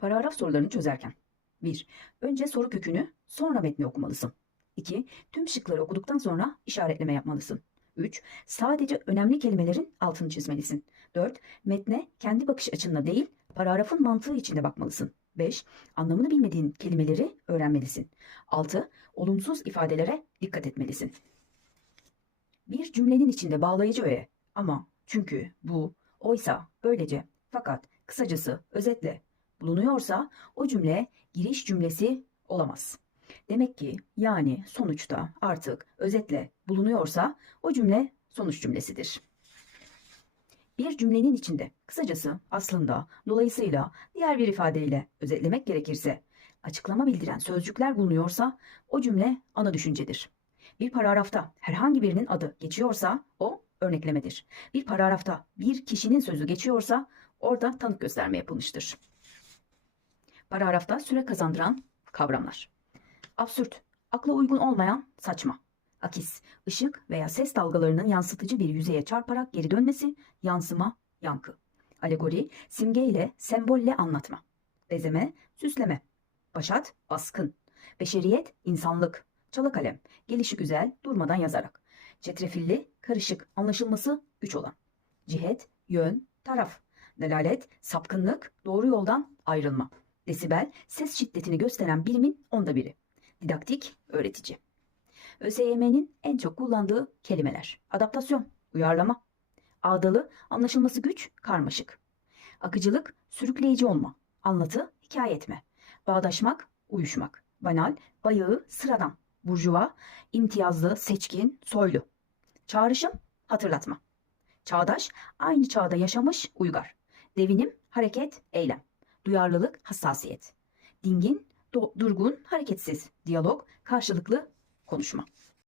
Paragraf sorularını çözerken. 1. Önce soru kökünü, sonra metni okumalısın. 2. Tüm şıkları okuduktan sonra işaretleme yapmalısın. 3. Sadece önemli kelimelerin altını çizmelisin. 4. Metne kendi bakış açınla değil, paragrafın mantığı içinde bakmalısın. 5. Anlamını bilmediğin kelimeleri öğrenmelisin. 6. Olumsuz ifadelere dikkat etmelisin. Bir cümlenin içinde bağlayıcı öğe ama, çünkü, bu, oysa, böylece, fakat, kısacası, özetle bulunuyorsa o cümle giriş cümlesi olamaz. Demek ki yani sonuçta artık özetle bulunuyorsa o cümle sonuç cümlesidir. Bir cümlenin içinde kısacası aslında dolayısıyla diğer bir ifadeyle özetlemek gerekirse açıklama bildiren sözcükler bulunuyorsa o cümle ana düşüncedir. Bir paragrafta herhangi birinin adı geçiyorsa o örneklemedir. Bir paragrafta bir kişinin sözü geçiyorsa orada tanık gösterme yapılmıştır. Paragrafta süre kazandıran kavramlar. Absürt, akla uygun olmayan saçma. Akis, ışık veya ses dalgalarının yansıtıcı bir yüzeye çarparak geri dönmesi, yansıma, yankı. Alegori, simge ile, sembolle anlatma. Bezeme, süsleme. Başat, baskın. Beşeriyet, insanlık. Çalı kalem, gelişi güzel, durmadan yazarak. Çetrefilli, karışık, anlaşılması güç olan. Cihet, yön, taraf. Delalet, sapkınlık, doğru yoldan ayrılma. Desibel, ses şiddetini gösteren bilimin onda biri. Didaktik, öğretici. ÖSYM'nin en çok kullandığı kelimeler. Adaptasyon, uyarlama. Ağdalı, anlaşılması güç, karmaşık. Akıcılık, sürükleyici olma. Anlatı, hikaye etme. Bağdaşmak, uyuşmak. Banal, bayağı, sıradan. Burjuva, imtiyazlı, seçkin, soylu. Çağrışım, hatırlatma. Çağdaş, aynı çağda yaşamış, uygar. Devinim, hareket, eylem. Duyarlılık, hassasiyet. Dingin, do- durgun, hareketsiz. Diyalog, karşılıklı konuşma.